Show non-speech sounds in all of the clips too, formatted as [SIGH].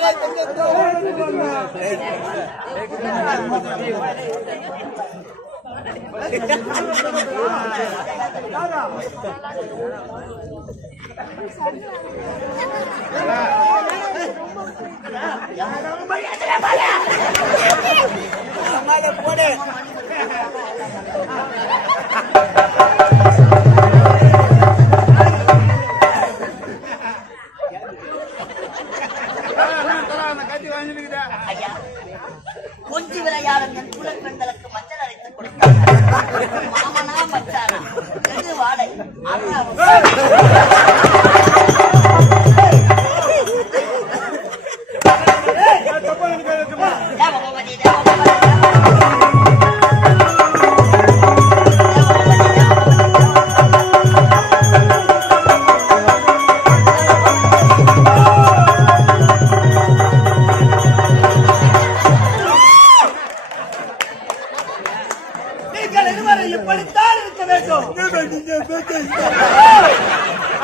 [LAUGHS] [LAUGHS] ஐயா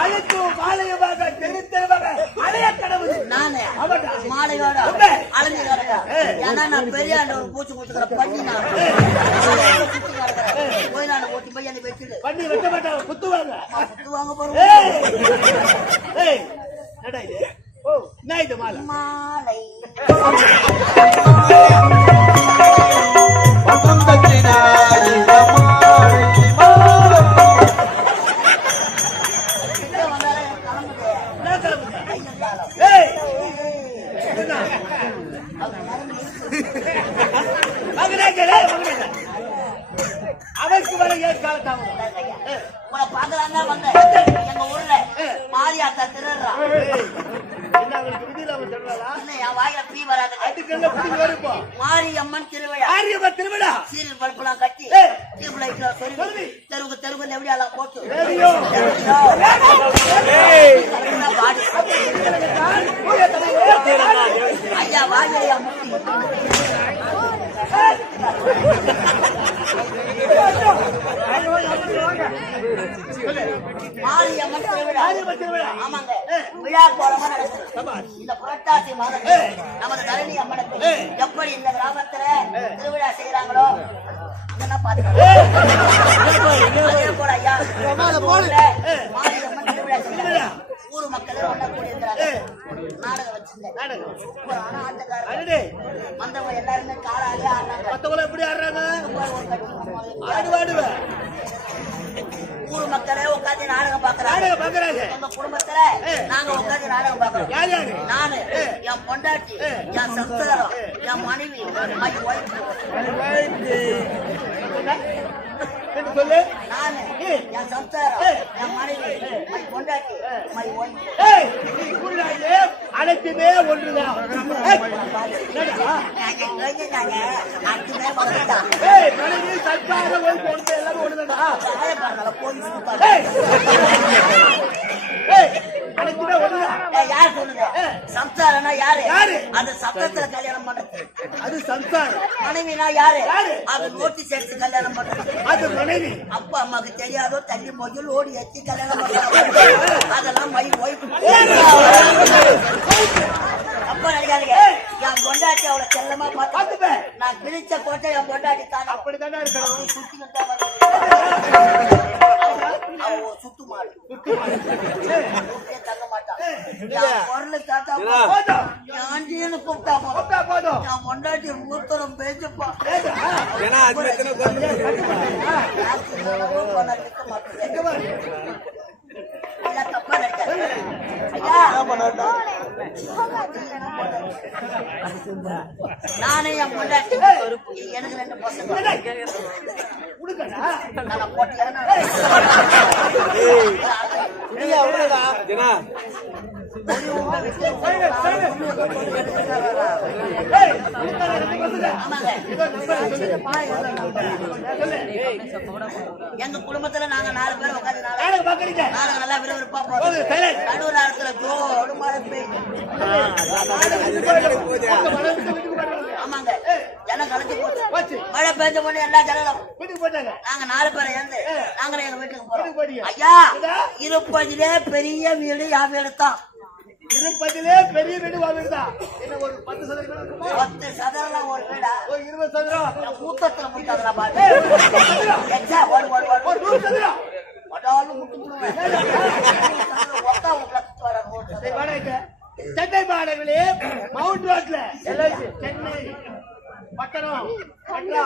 அழைக்கும் மாலையமாக அலைய கடவுள் நானு. மாலையோட. அலைஞ்சு கிடக்கிறேன். ஏன்னா நான் பெரிய பூச்சி கொடுத்துக்கிற பண்ணி நான். போய் நான் ஓட்டி போய் என்னை வச்சுடு பண்ணி வெட்ட மாட்டாங்க குத்துவாங்க. சுத்து வாங்க போறோம் ஏய் ஏய் என்னடா இது? ஓ என்ன இது மாலை? மாலை. மாரியம்மன் திருவிழா ஆரியமா திருவிழா சீரியல் பல்பெல்லாம் கட்டி. டியூப் லைட்ல சொருவி. தெருவுக்கு தெருவுக்கு நெவடியாலாம் போட்டு ரேடியோ அதெல்லாம் பாடி. ஐயா முட்டி மாரியம்மன் திருவிழா ஆரியமா திருவிழா ஆமாங்க விழா கோலமா நடக்குது இந்த புரட்டாசி மாதத்தில் நமது தரணி அம்மனுக்கு எப்படி இந்த கிராமத்துல திருவிழா செய்யறாங்களோ அங்கெல்லாம் பாத்துக்கலாம் அதே போல ஐயா ஊர்ல மாரியம்மன் திருவிழா செய்யறாங்க ஊர் மக்களே ஒண்ணா கூடி இருக்கிறாங்க நாடகம் வச்சிருந்தேன். சூப்பரான ஆட்டக்காரங்க அடடே வந்தவங்க எல்லாருமே காலாலே ஆடுறாங்க? மத்தவங்க எப்படி ஆடுறாங்க? ஒரு ஊர் மக்களே உட்காந்து நாடகம் பாக்குறாங்க எங்க குடும்பத்துல நாங்க உட்காந்து நாடகம் பாக்குறோம் நானு என் பொண்டாட்டி என் சம்சாரம் என் மனைவி. சொல்லு. நானு. என் சம்சாரம். என் மனைவி. மை நீ கூடாது. அனைத்துமே ஒன்றுதான். மனைவி சத்தார ஒரு பொண்ணு எல்லாமே ஒண்ணுதான்டா அனைத்துமே ஒண்ணுதான். யார் சொல்லுங்க சம்சாரம்னா யாரு? யாரு? அந்த சத்தத்துல கல்யாணம் பண்றது அது சம்சாரம் மனைவினா யாரு? அது நோட்டீஸ் எடுத்து கல்யாணம் பண்றது அது மனைவி. அப்பா அம்மாக்கு தெரியாதோ தள்ளி மொழியில் ஓடி எத்தி கல்யாணம் பண்றாங்க அதெல்லாம் மை ஒய்ஃப் அப்பா நினைக்காதீங்க. என் பொண்டாட்டி அவளை செல்லமா பார்த்து பார்த்துப்பேன். நான் கிழிச்ச கோட்டை என் பொண்டாட்டி தானே? அப்படித்தானே இருக்கணும். சுத்தி விட்டா அவ ஒரு சுத்து மாடு. தங்க மாட்டான். குரலு கேட்டா போதும். ஆண்டின்னு கூப்பிட்டா போதும். போதும். மூத்தரம்? நானே என் பொண்டாட்டி எனக்கு ரெண்டு பசங்க நான் போட்டியான எங்க குடும்பத்துல நாங்க நாலு பேர் உட்காந்து நாங்க நல்லா விறுவிறுப்பா போறோம். நடுவு நேரத்துல ஜோடு மழை பெய்யுது ஆமாங்க. போச்சு. போச்சு. மழை பெஞ்ச உடனே எல்லா வீட்டுக்கு போட்டாங்க நாங்க நாலு பேரை இருந்து நாங்களும் எங்க வீட்டுக்கு போறோம். ஐயா? இருப்பதிலே பெரிய வீடு யா வீடு தான் திருப்பதிலே பெரிய வீடு வாழ்ந்தா என்ன ஒரு பத்து சதவீதம் இருக்குமா? பத்து சதுரம் ஒரு வீடா? ஒரு இருபது சதுரம். மூத்தத்துல முத்தாதுல பாரு. ஒரு நூறு சதுரம். படாலும் முட்டு ஒத்தா உங்களை வர ரோட்ல சரி, வாடகைக்கு. சென்னை மாநகரிலே மவுண்ட் ரோட்ல. சென்னை பட்டணம். பட்டா.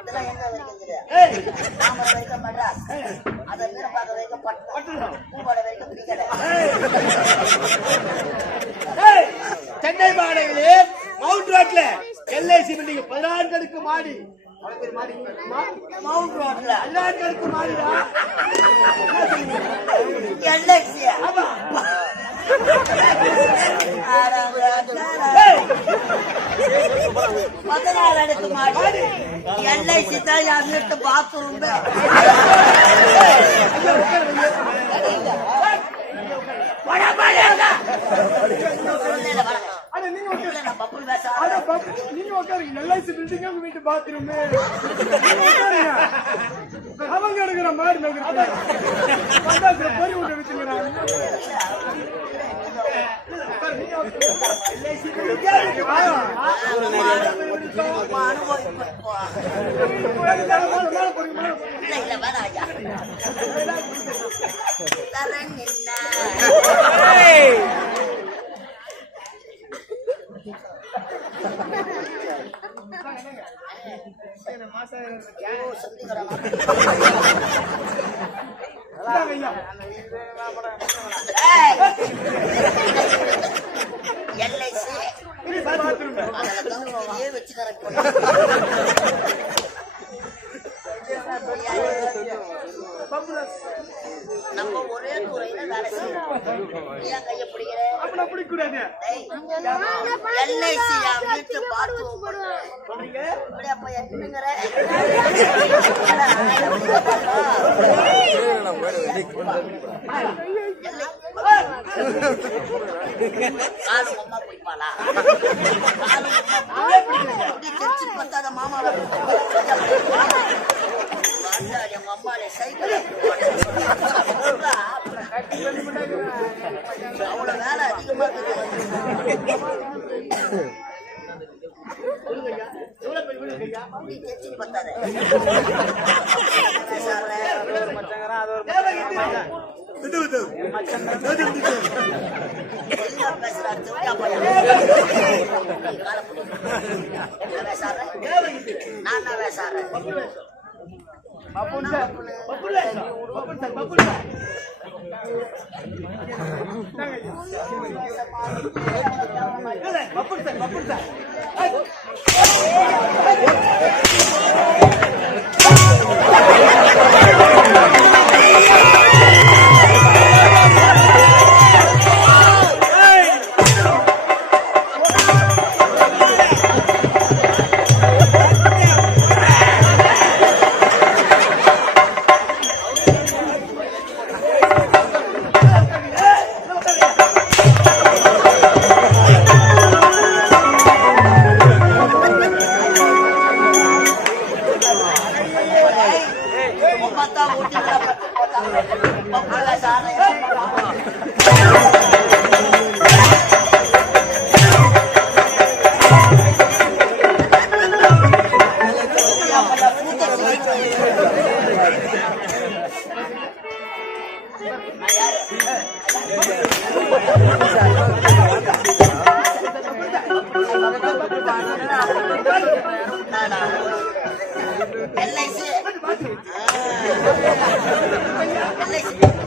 இதெல்லாம் எங்க வைக்க மெட்ராஸ். அதை வைக்க பட்டணம் பட்டணம். பூவாடை வைக்க பிடிக்கல ஏய், சென்னை மாநகரிலே மவுண்ட் ரோட்ல எல்ஐசி பில்டிங் பதினாறு அடுக்கு மாடி? மவுண்ட் ரோட்ல பதினாறு அடுக்கு மாடிடா. எல்ஐசியா ஆமா. பதினாறு அடுக்கு மாடி. எல்ஐசி தான் வீட்டு பாத்ரூம் நீங்க உட்காருங்க எல்ஐசி பில்டிங் உங்க வீட்டு பாத்ரூம் அவங்க எடுக்கிற பந்தாசுல பொறி விட்டு வச்சுக்கிறாங்க இல்ல வேணாம் ஐயா தரேன் என்ன அதில் வச்சு நம்ம ஒரே துறையில வேலை செய்யறோம். கைய பிடிக்கிற அப்படி எல்ஐசி வீட்டு என்னங்கிற? காலு அம்மா அப்படி தெரிச்சு அம்மாலே சைக்கிள் அவ்வளவு வேலை அதிகமா நான் என்ன பப்புன் சார். பப்புன் சார். பப்புன் சார் பப்புன் சார். பப்புன் சார் பப்புன் சார். ஒம்பத்தா ஊட்டி பப்புல சாரை எல்ஐசி ஏய்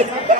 Yeah. [LAUGHS]